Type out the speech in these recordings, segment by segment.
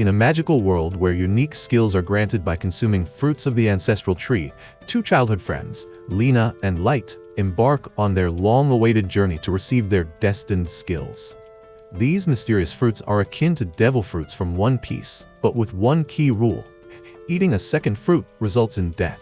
In a magical world where unique skills are granted by consuming fruits of the ancestral tree, two childhood friends, Lena and Light, embark on their long-awaited journey to receive their destined skills. These mysterious fruits are akin to devil fruits from One Piece, but with one key rule. Eating a second fruit results in death.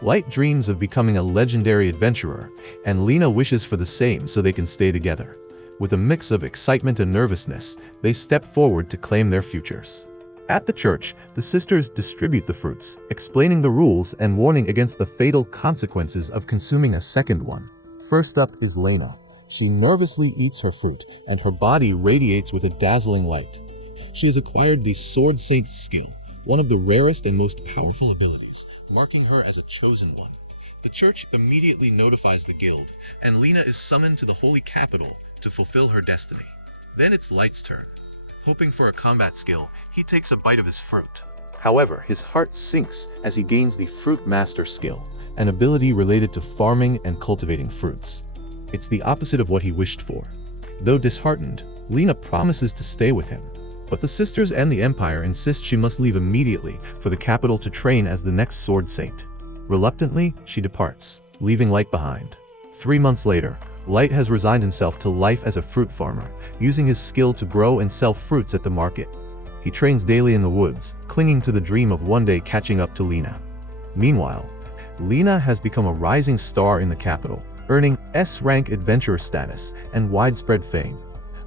Light dreams of becoming a legendary adventurer, and Lena wishes for the same so they can stay together. With a mix of excitement and nervousness, they step forward to claim their futures. At the church, the sisters distribute the fruits, explaining the rules and warning against the fatal consequences of consuming a second one. First up is Lena. She nervously eats her fruit, and her body radiates with a dazzling light. She has acquired the Sword Saint skill, one of the rarest and most powerful abilities, marking her as a chosen one. The church immediately notifies the guild, and Lena is summoned to the holy capital to fulfill her destiny. Then it's Light's turn. Hoping for a combat skill, he takes a bite of his fruit. However, his heart sinks as he gains the fruitmaster skill, an ability related to farming and cultivating fruits. It's the opposite of what he wished for. Though disheartened, Lena promises to stay with him. But the sisters and the Empire insist she must leave immediately for the capital to train as the next Sword Saint. Reluctantly, she departs, leaving Light behind. 3 months later, Light has resigned himself to life as a fruit farmer, using his skill to grow and sell fruits at the market. He trains daily in the woods, clinging to the dream of one day catching up to Lena. Meanwhile, Lena has become a rising star in the capital, earning S-rank adventurer status and widespread fame.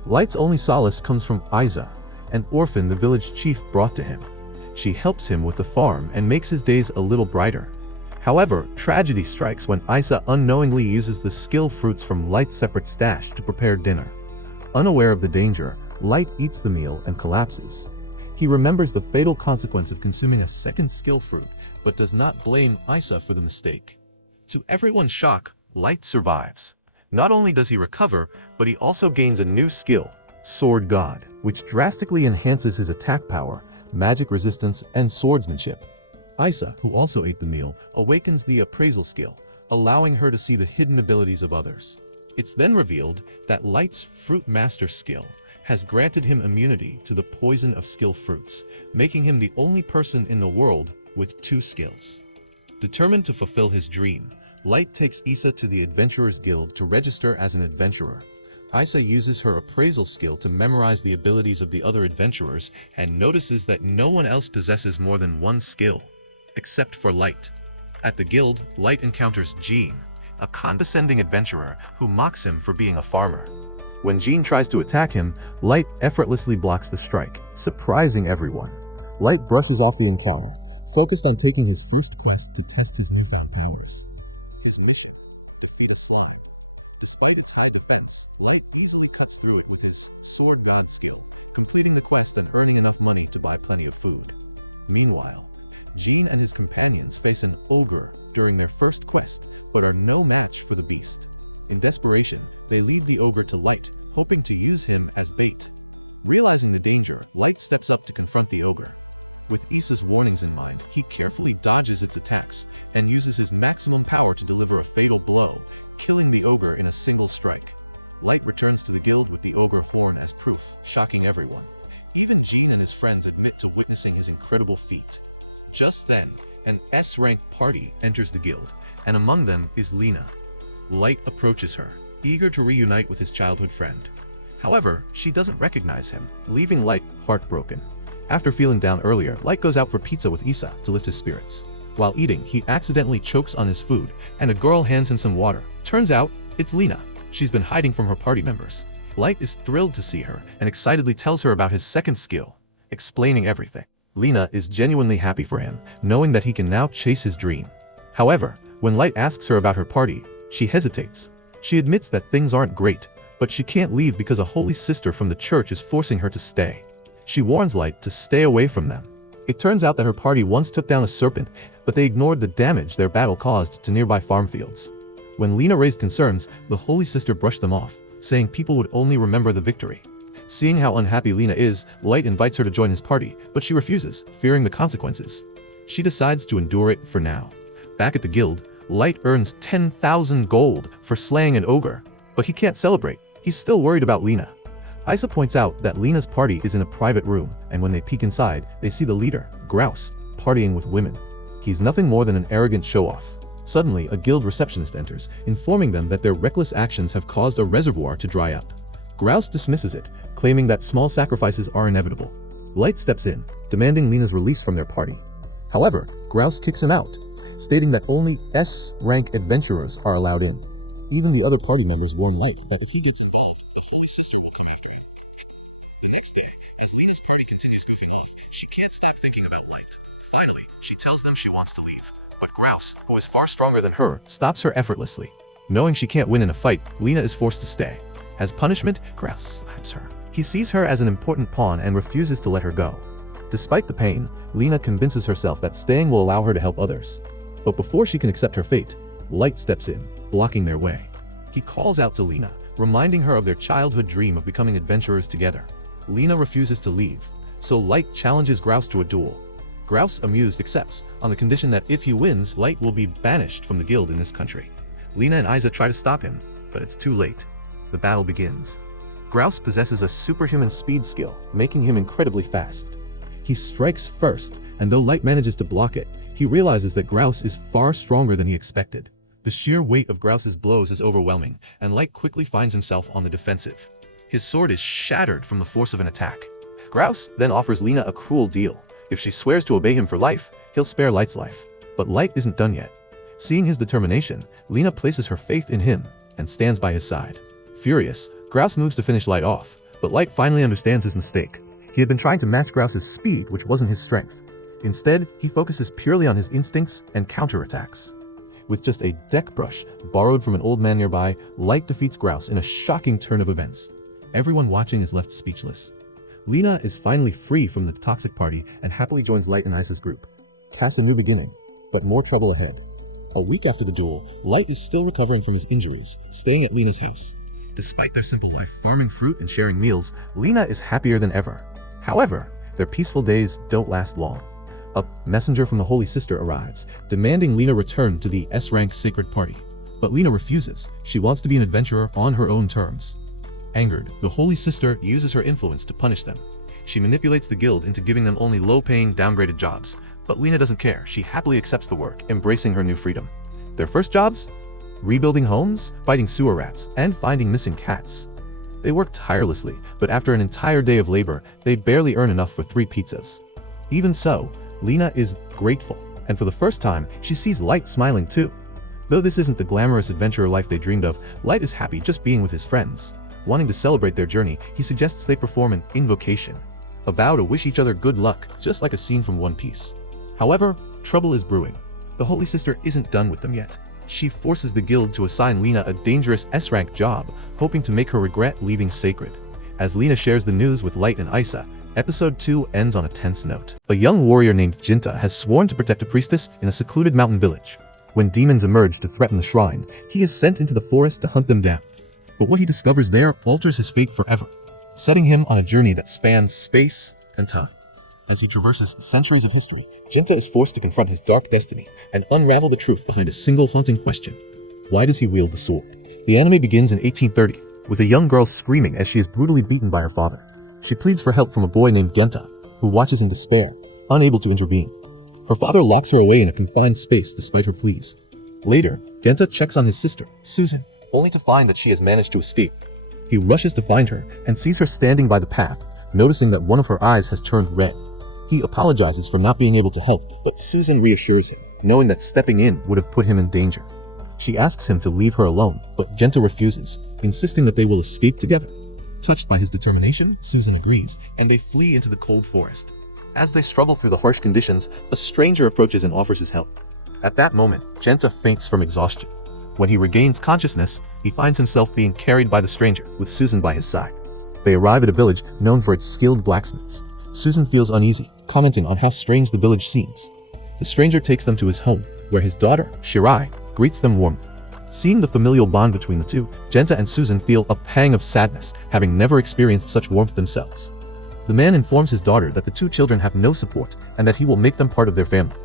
Light's only solace comes from Isa, an orphan the village chief brought to him. She helps him with the farm and makes his days a little brighter. However, tragedy strikes when Isa unknowingly uses the skill fruits from Light's separate stash to prepare dinner. Unaware of the danger, Light eats the meal and collapses. He remembers the fatal consequence of consuming a second skill fruit, but does not blame Isa for the mistake. To everyone's shock, Light survives. Not only does he recover, but he also gains a new skill, Sword God, which drastically enhances his attack power, magic resistance, and swordsmanship. Isa, who also ate the meal, awakens the appraisal skill, allowing her to see the hidden abilities of others. It's then revealed that Light's fruitmaster skill has granted him immunity to the poison of skill fruits, making him the only person in the world with 2 skills. Determined to fulfill his dream, Light takes Isa to the Adventurers Guild to register as an adventurer. Isa uses her appraisal skill to memorize the abilities of the other adventurers and notices that no one else possesses more than 1 skill, except for Light. At the guild, Light encounters Jean, a condescending adventurer who mocks him for being a farmer. When Jean tries to attack him, Light effortlessly blocks the strike, surprising everyone. Light brushes off the encounter, focused on taking his first quest to test his newfound powers. His mission: defeat a slime. Despite its high defense, Light easily cuts through it with his Sword God skill, completing the quest and earning enough money to buy plenty of food. Meanwhile, Jean and his companions face an ogre during their first quest, but are no match for the beast. In desperation, they lead the ogre to Light, hoping to use him as bait. Realizing the danger, Light steps up to confront the ogre. With Isa's warnings in mind, he carefully dodges its attacks and uses his maximum power to deliver a fatal blow, killing the ogre in a single strike. Light returns to the guild with the ogre horn as proof, shocking everyone. Even Jean and his friends admit to witnessing his incredible feat. Just then, an S-rank party enters the guild, and among them is Lena. Light approaches her, eager to reunite with his childhood friend. However, she doesn't recognize him, leaving Light heartbroken. After feeling down earlier, Light goes out for pizza with Isa to lift his spirits. While eating, he accidentally chokes on his food, and a girl hands him some water. Turns out, it's Lena. She's been hiding from her party members. Light is thrilled to see her, and excitedly tells her about his second skill, explaining everything. Lena is genuinely happy for him, knowing that he can now chase his dream. However, when Light asks her about her party, she hesitates. She admits that things aren't great, but she can't leave because a holy sister from the church is forcing her to stay. She warns Light to stay away from them. It turns out that her party once took down a serpent, but they ignored the damage their battle caused to nearby farm fields. When Lena raised concerns, the holy sister brushed them off, saying people would only remember the victory. Seeing how unhappy Lena is, Light invites her to join his party, but she refuses, fearing the consequences. She decides to endure it for now. Back at the guild, Light earns 10,000 gold for slaying an ogre, but he can't celebrate. He's still worried about Lena. Isa points out that Lena's party is in a private room, and when they peek inside, they see the leader, Grouse, partying with women. He's nothing more than an arrogant show-off. Suddenly, a guild receptionist enters, informing them that their reckless actions have caused a reservoir to dry up. Grouse dismisses it, claiming that small sacrifices are inevitable. Light steps in, demanding Lena's release from their party. However, Grouse kicks him out, stating that only S-rank adventurers are allowed in. Even the other party members warn Light that if he gets involved, the Holy Sister will come after him. The next day, as Lena's party continues goofing off, she can't stop thinking about Light. Finally, she tells them she wants to leave, but Grouse, who is far stronger than her, stops her effortlessly. Knowing she can't win in a fight, Lena is forced to stay. As punishment, Grouse slaps her. He sees her as an important pawn and refuses to let her go. Despite the pain, Lena convinces herself that staying will allow her to help others. But before she can accept her fate, Light steps in, blocking their way. He calls out to Lena, reminding her of their childhood dream of becoming adventurers together. Lena refuses to leave, so Light challenges Grouse to a duel. Grouse, amused, accepts, on the condition that if he wins, Light will be banished from the guild in this country. Lena and Isa try to stop him, but it's too late. The battle begins. Grouse possesses a superhuman speed skill, making him incredibly fast. He strikes first, and though Light manages to block it, he realizes that Grouse is far stronger than he expected. The sheer weight of Grouse's blows is overwhelming, and Light quickly finds himself on the defensive. His sword is shattered from the force of an attack. Grouse then offers Lena a cruel deal. If she swears to obey him for life, he'll spare Light's life. But Light isn't done yet. Seeing his determination, Lena places her faith in him and stands by his side. Furious, Grouse moves to finish Light off, but Light finally understands his mistake. He had been trying to match Grouse's speed, which wasn't his strength. Instead, he focuses purely on his instincts and counterattacks. With just a deck brush borrowed from an old man nearby, Light defeats Grouse in a shocking turn of events. Everyone watching is left speechless. Lena is finally free from the toxic party and happily joins Light and Isa's group. Cast a new beginning, but more trouble ahead. A week after the duel, Light is still recovering from his injuries, staying at Lena's house. Despite their simple life, farming fruit and sharing meals, Lena is happier than ever. However, their peaceful days don't last long. A messenger from the Holy Sister arrives, demanding Lena return to the S-rank sacred party. But Lena refuses. She wants to be an adventurer on her own terms. Angered, the Holy Sister uses her influence to punish them. She manipulates the guild into giving them only low-paying, downgraded jobs. But Lena doesn't care. She happily accepts the work, embracing her new freedom. Their first jobs? Rebuilding homes, fighting sewer rats, and finding missing cats. They work tirelessly, but after an entire day of labor, they barely earn enough for 3 pizzas. Even so, Lena is grateful, and for the first time, she sees Light smiling too. Though this isn't the glamorous adventurer life they dreamed of, Light is happy just being with his friends. Wanting to celebrate their journey, he suggests they perform an invocation, a vow to wish each other good luck, just like a scene from One Piece. However, trouble is brewing. The Holy Sister isn't done with them yet. She forces the guild to assign Lena a dangerous S-rank job, hoping to make her regret leaving Sacred. As Lena shares the news with Light and Isa, Episode 2 ends on a tense note. A young warrior named Jinta has sworn to protect a priestess in a secluded mountain village. When demons emerge to threaten the shrine, he is sent into the forest to hunt them down. But what he discovers there alters his fate forever, setting him on a journey that spans space and time. As he traverses centuries of history, Jinta is forced to confront his dark destiny and unravel the truth behind a single haunting question. Why does he wield the sword? The anime begins in 1830, with a young girl screaming as she is brutally beaten by her father. She pleads for help from a boy named Genta, who watches in despair, unable to intervene. Her father locks her away in a confined space despite her pleas. Later, Genta checks on his sister, Susan, only to find that she has managed to escape. He rushes to find her and sees her standing by the path, noticing that one of her eyes has turned red. He apologizes for not being able to help, but Susan reassures him, knowing that stepping in would have put him in danger. She asks him to leave her alone, but Genta refuses, insisting that they will escape together. Touched by his determination, Susan agrees, and they flee into the cold forest. As they struggle through the harsh conditions, a stranger approaches and offers his help. At that moment, Genta faints from exhaustion. When he regains consciousness, he finds himself being carried by the stranger, with Susan by his side. They arrive at a village known for its skilled blacksmiths. Susan feels uneasy, commenting on how strange the village seems. The stranger takes them to his home, where his daughter, Shirai, greets them warmly. Seeing the familial bond between the two, Genta and Susan feel a pang of sadness, having never experienced such warmth themselves. The man informs his daughter that the 2 children have no support and that he will make them part of their family.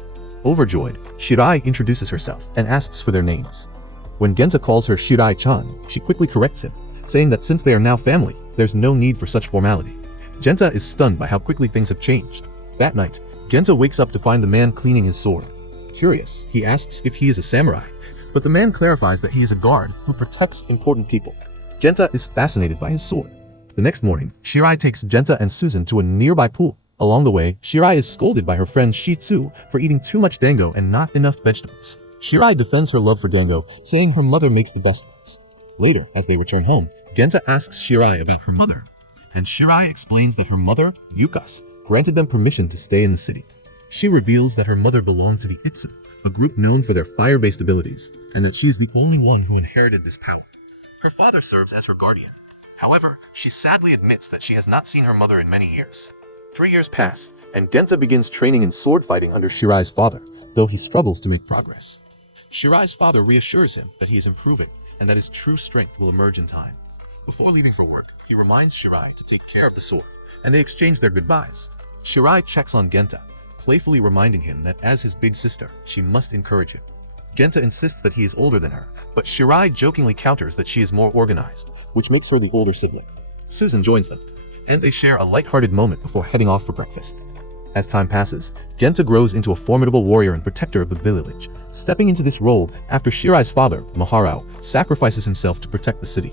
Overjoyed, Shirai introduces herself and asks for their names. When Genta calls her Shirai-chan, she quickly corrects him, saying that since they are now family, There's no need for such formality. Genta is stunned by how quickly things have changed. That night, Genta wakes up to find the man cleaning his sword. Curious, he asks if he is a samurai, but the man clarifies that he is a guard who protects important people. Genta is fascinated by his sword. The next morning, Shirai takes Genta and Susan to a nearby pool. Along the way, Shirai is scolded by her friend Shitsu for eating too much dango and not enough vegetables. Shirai defends her love for dango, saying her mother makes the best ones. Later, as they return home, Genta asks Shirai about her mother, and Shirai explains that her mother, Yukas, granted them permission to stay in the city. She reveals that her mother belonged to the Itsu, a group known for their fire-based abilities, and that she is the only one who inherited this power. Her father serves as her guardian. However, she sadly admits that she has not seen her mother in many years. 3 years pass, and Genta begins training in sword fighting under Shirai's father, though he struggles to make progress. Shirai's father reassures him that he is improving, and that his true strength will emerge in time. Before leaving for work, he reminds Shirai to take care of the sword, and they exchange their goodbyes. Shirai checks on Genta, playfully reminding him that as his big sister, she must encourage him. Genta insists that he is older than her, but Shirai jokingly counters that she is more organized, which makes her the older sibling. Susan joins them, and they share a light-hearted moment before heading off for breakfast. As time passes, Genta grows into a formidable warrior and protector of the village, stepping into this role after Shirai's father, Maharao, sacrifices himself to protect the city.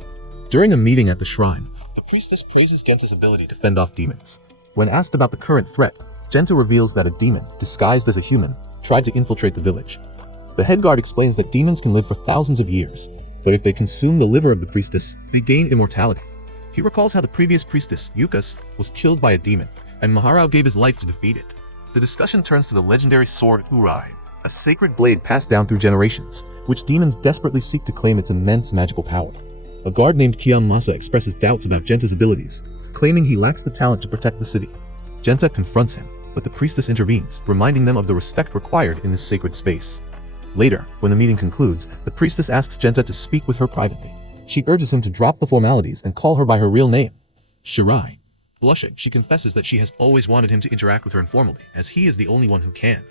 During a meeting at the shrine, the priestess praises Genta's ability to fend off demons. When asked about the current threat, Genta reveals that a demon, disguised as a human, tried to infiltrate the village. The head guard explains that demons can live for thousands of years, but if they consume the liver of the priestess, they gain immortality. He recalls how the previous priestess, Yukas, was killed by a demon, and Maharao gave his life to defeat it. The discussion turns to the legendary sword Urai, a sacred blade passed down through generations, which demons desperately seek to claim its immense magical power. A guard named Kiyamasa expresses doubts about Genta's abilities, claiming he lacks the talent to protect the city. Genta confronts him, but the priestess intervenes, reminding them of the respect required in this sacred space. Later, when the meeting concludes, the priestess asks Genta to speak with her privately. She urges him to drop the formalities and call her by her real name, Shirai. Blushing, she confesses that she has always wanted him to interact with her informally, as he is the only one who can.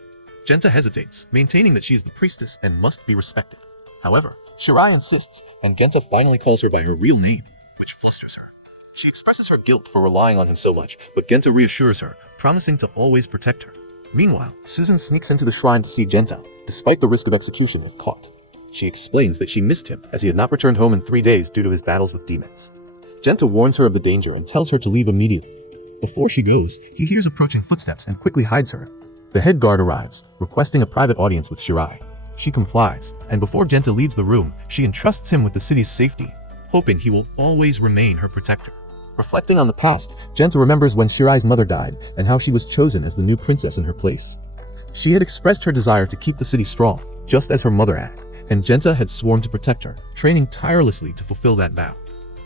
Genta hesitates, maintaining that she is the priestess and must be respected. However, Shirai insists, and Genta finally calls her by her real name, which flusters her. She expresses her guilt for relying on him so much, but Genta reassures her, promising to always protect her. Meanwhile, Susan sneaks into the shrine to see Genta, despite the risk of execution if caught. She explains that she missed him as he had not returned home in 3 days due to his battles with demons. Genta warns her of the danger and tells her to leave immediately. Before she goes, he hears approaching footsteps and quickly hides her. The head guard arrives, requesting a private audience with Shirai. She complies, and before Genta leaves the room, she entrusts him with the city's safety, hoping he will always remain her protector. Reflecting on the past, Genta remembers when Shirai's mother died and how she was chosen as the new princess in her place. She had expressed her desire to keep the city strong, just as her mother had, and Genta had sworn to protect her, training tirelessly to fulfill that vow.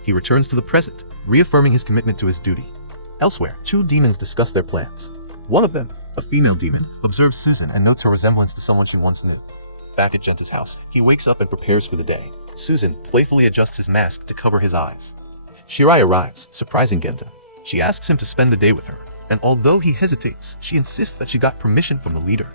He returns to the present, reaffirming his commitment to his duty. Elsewhere, 2 demons discuss their plans. One of them, a female demon, observes Susan and notes her resemblance to someone she once knew. Back at Genta's house, he wakes up and prepares for the day. Susan playfully adjusts his mask to cover his eyes. Shirai arrives, surprising Genta. She asks him to spend the day with her, and although he hesitates, she insists that she got permission from the leader.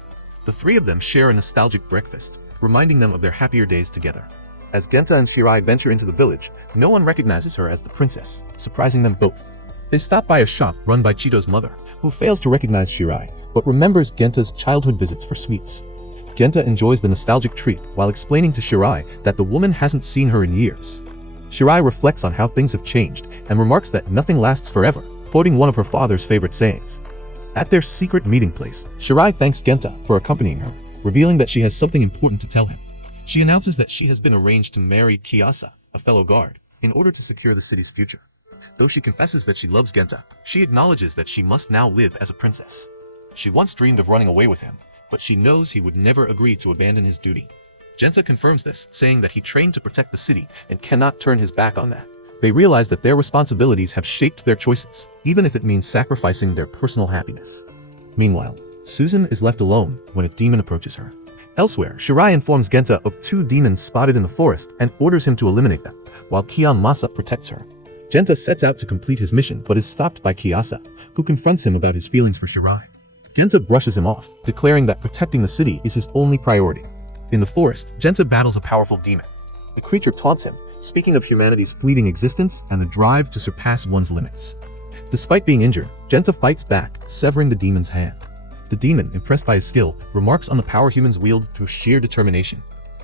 The 3 of them share a nostalgic breakfast, reminding them of their happier days together. As Genta and Shirai venture into the village, no one recognizes her as the princess, surprising them both. They stop by a shop run by Chito's mother, who fails to recognize Shirai, but remembers Genta's childhood visits for sweets. Genta enjoys the nostalgic treat while explaining to Shirai that the woman hasn't seen her in years. Shirai reflects on how things have changed and remarks that nothing lasts forever, quoting one of her father's favorite sayings. At their secret meeting place, Shirai thanks Genta for accompanying her, revealing that she has something important to tell him. She announces that she has been arranged to marry Kiyasa, a fellow guard, in order to secure the city's future. Though she confesses that she loves Genta, she acknowledges that she must now live as a princess. She once dreamed of running away with him, but she knows he would never agree to abandon his duty. Genta confirms this, saying that he trained to protect the city and cannot turn his back on that. They realize that their responsibilities have shaped their choices, even if it means sacrificing their personal happiness. Meanwhile, Susan is left alone when a demon approaches her. Elsewhere, Shirai informs Genta of 2 demons spotted in the forest and orders him to eliminate them, while Kiyamasa protects her. Genta sets out to complete his mission but is stopped by Kiyasa, who confronts him about his feelings for Shirai. Genta brushes him off, declaring that protecting the city is his only priority. In the forest, Genta battles a powerful demon. The creature taunts him, speaking of humanity's fleeting existence and the drive to surpass one's limits. Despite being injured, Genta fights back, severing the demon's hand. The demon, impressed by his skill, remarks on the power humans wield through sheer determination.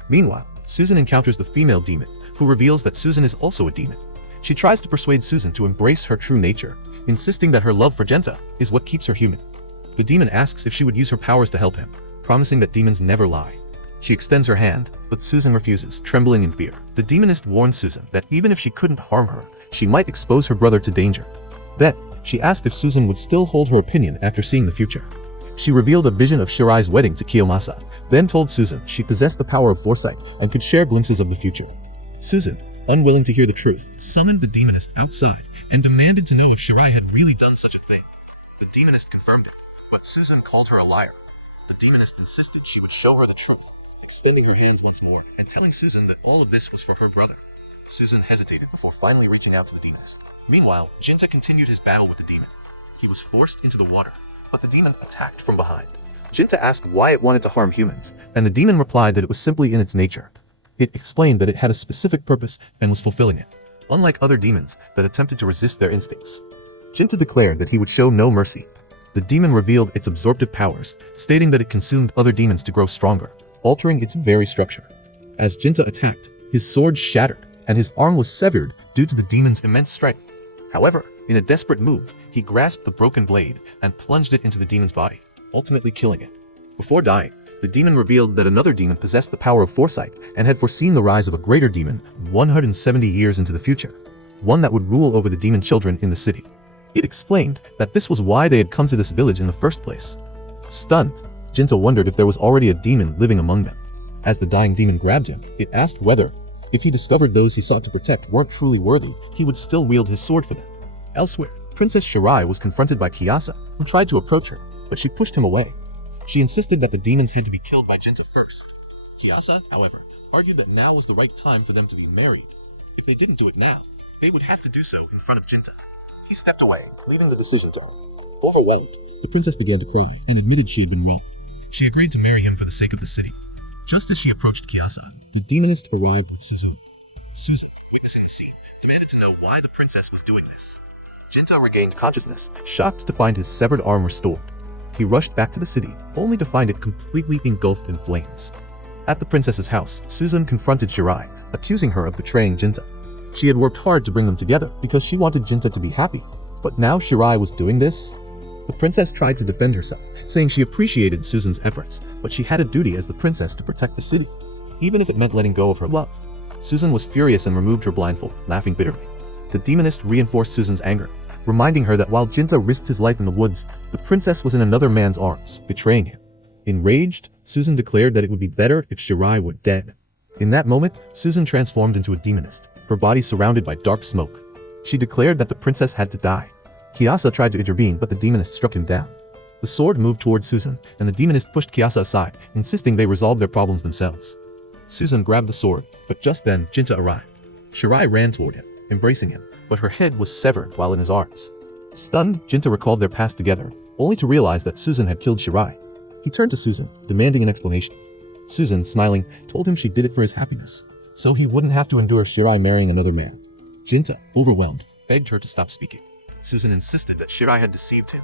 Meanwhile, Susan encounters the female demon, who reveals that Susan is also a demon. She tries to persuade Susan to embrace her true nature, insisting that her love for Genta is what keeps her human. The demon asks if she would use her powers to help him, promising that demons never lie. She extends her hand, but Susan refuses, trembling in fear. The demonist warns Susan that even if she couldn't harm her, she might expose her brother to danger. Then, she asked if Susan would still hold her opinion after seeing the future. She revealed a vision of Shirai's wedding to Kiyomasa, then told Susan she possessed the power of foresight and could share glimpses of the future. Susan, unwilling to hear the truth, summoned the demonist outside and demanded to know if Shirai had really done such a thing. The demonist confirmed it, but Susan called her a liar. The demonist insisted she would show her the truth, extending her hands once more and telling Susan that all of this was for her brother. Susan hesitated before finally reaching out to the demonist. Meanwhile, Genta continued his battle with the demon. He was forced into the water, but the demon attacked from behind. Genta asked why it wanted to harm humans, and the demon replied that it was simply in its nature. It explained that it had a specific purpose and was fulfilling it, unlike other demons that attempted to resist their instincts. Genta declared that he would show no mercy. The demon revealed its absorptive powers, stating that it consumed other demons to grow stronger, altering its very structure. As Genta attacked, his sword shattered, and his arm was severed due to the demon's immense strength. However, in a desperate move, he grasped the broken blade and plunged it into the demon's body, ultimately killing it. Before dying, the demon revealed that another demon possessed the power of foresight and had foreseen the rise of a greater demon 170 years into the future, one that would rule over the demon children in the city. It explained that this was why they had come to this village in the first place. Stunned, Genta wondered if there was already a demon living among them. As the dying demon grabbed him, it asked whether, if he discovered those he sought to protect weren't truly worthy, he would still wield his sword for them. Elsewhere, Princess Shirai was confronted by Kiyasa, who tried to approach her, but she pushed him away. She insisted that the demons had to be killed by Genta first. Kiyasa, however, argued that now was the right time for them to be married. If they didn't do it now, they would have to do so in front of Genta. He stepped away, leaving the decision to her. Overwhelmed, the princess began to cry and admitted she had been wrong. She agreed to marry him for the sake of the city. Just as she approached Kiyasa, the demonist arrived with Susan. Susan, witnessing the scene, demanded to know why the princess was doing this. Genta regained consciousness, shocked to find his severed arm restored. He rushed back to the city, only to find it completely engulfed in flames. At the princess's house, Susan confronted Shirai, accusing her of betraying Genta. She had worked hard to bring them together because she wanted Genta to be happy, but now Shirai was doing this? The princess tried to defend herself, saying she appreciated Susan's efforts, but she had a duty as the princess to protect the city, even if it meant letting go of her love. Susan was furious and removed her blindfold, laughing bitterly. The demonist reinforced Susan's anger, reminding her that while Genta risked his life in the woods, the princess was in another man's arms, betraying him. Enraged, Susan declared that it would be better if Shirai were dead. In that moment, Susan transformed into a demonist, her body surrounded by dark smoke. She declared that the princess had to die. Kiyasa tried to intervene, but the demonist struck him down. The sword moved towards Susan, and the demonist pushed Kiyasa aside, insisting they resolve their problems themselves. Susan grabbed the sword, but just then Genta arrived. Shirai ran toward him, embracing him, but her head was severed while in his arms. Stunned, Genta recalled their past together, only to realize that Susan had killed Shirai. He turned to Susan, demanding an explanation. Susan, smiling, told him she did it for his happiness, so he wouldn't have to endure Shirai marrying another man. Genta, overwhelmed, begged her to stop speaking. Susan insisted that Shirai had deceived him,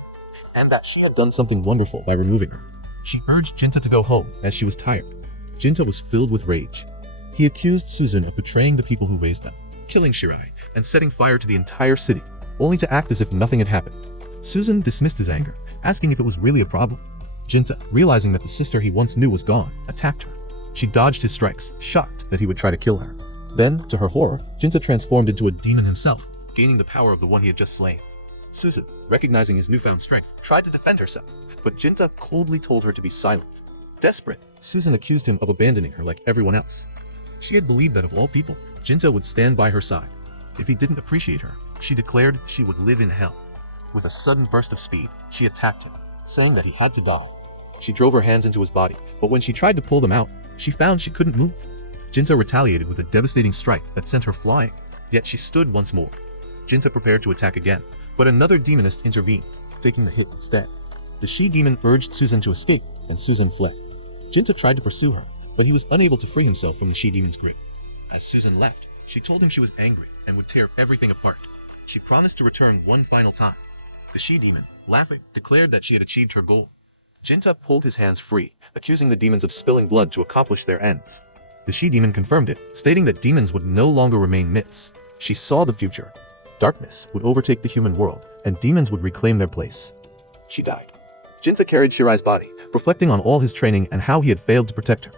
and that she had done something wonderful by removing her. She urged Genta to go home, as she was tired. Genta was filled with rage. He accused Susan of betraying the people who raised them, killing Shirai, and setting fire to the entire city, only to act as if nothing had happened. Susan dismissed his anger, asking if it was really a problem. Genta, realizing that the sister he once knew was gone, attacked her. She dodged his strikes, shocked that he would try to kill her. Then, to her horror, Genta transformed into a demon himself, gaining the power of the one he had just slain. Susan, recognizing his newfound strength, tried to defend herself, but Genta coldly told her to be silent. Desperate, Susan accused him of abandoning her like everyone else. She had believed that of all people, Genta would stand by her side. If he didn't appreciate her, she declared she would live in hell. With a sudden burst of speed, she attacked him, saying that he had to die. She drove her hands into his body, but when she tried to pull them out, she found she couldn't move. Genta retaliated with a devastating strike that sent her flying, yet she stood once more. Genta prepared to attack again, but another demonist intervened, taking the hit instead. The she-demon urged Susan to escape, and Susan fled. Genta tried to pursue her, but he was unable to free himself from the she-demon's grip. As Susan left, She told him she was angry and would tear everything apart. She promised to return one final time. The she-demon, laughing, declared that she had achieved her goal. Jinta pulled his hands free, accusing the demons of spilling blood to accomplish their ends. The she-demon confirmed it, stating that demons would no longer remain myths. She saw the future. Darkness would overtake the human world, and demons would reclaim their place. She died. Jinta carried Shirai's body, reflecting on all his training and how he had failed to protect her.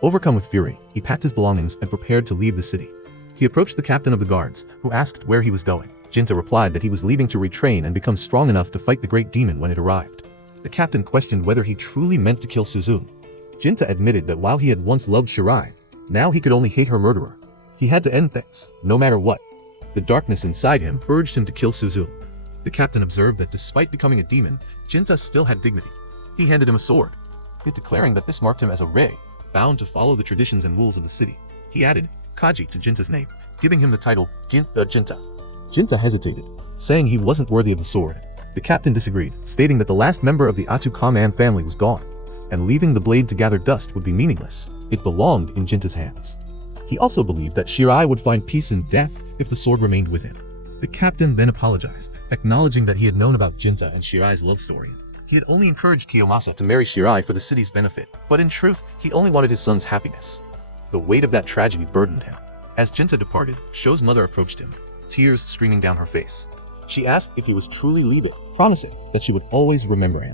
Overcome with fury, he packed his belongings and prepared to leave the city. He approached the captain of the guards, who asked where he was going. Jinta replied that he was leaving to retrain and become strong enough to fight the great demon when it arrived. The captain questioned whether he truly meant to kill Suzune. Jinta admitted that while he had once loved Shirai, now he could only hate her murderer. He had to end things, no matter what. The darkness inside him urged him to kill Suzune. The captain observed that despite becoming a demon, Jinta still had dignity. He handed him a sword, declaring that this marked him as a Rei, bound to follow the traditions and rules of the city. He added Kaji to Jinta's name, giving him the title Jinta. Jinta hesitated, saying he wasn't worthy of the sword. The captain disagreed, stating that the last member of the Atu-Kaman family was gone, and leaving the blade to gather dust would be meaningless. It belonged in Jinta's hands. He also believed that Shirai would find peace in death if the sword remained with him. The captain then apologized, acknowledging that he had known about Jinta and Shirai's love story. He had only encouraged Kiyomasa to marry Shirai for the city's benefit, but in truth, he only wanted his son's happiness. The weight of that tragedy burdened him. As Jinta departed, Sho's mother approached him, tears streaming down her face. She asked if he was truly leaving, promising that she would always remember him.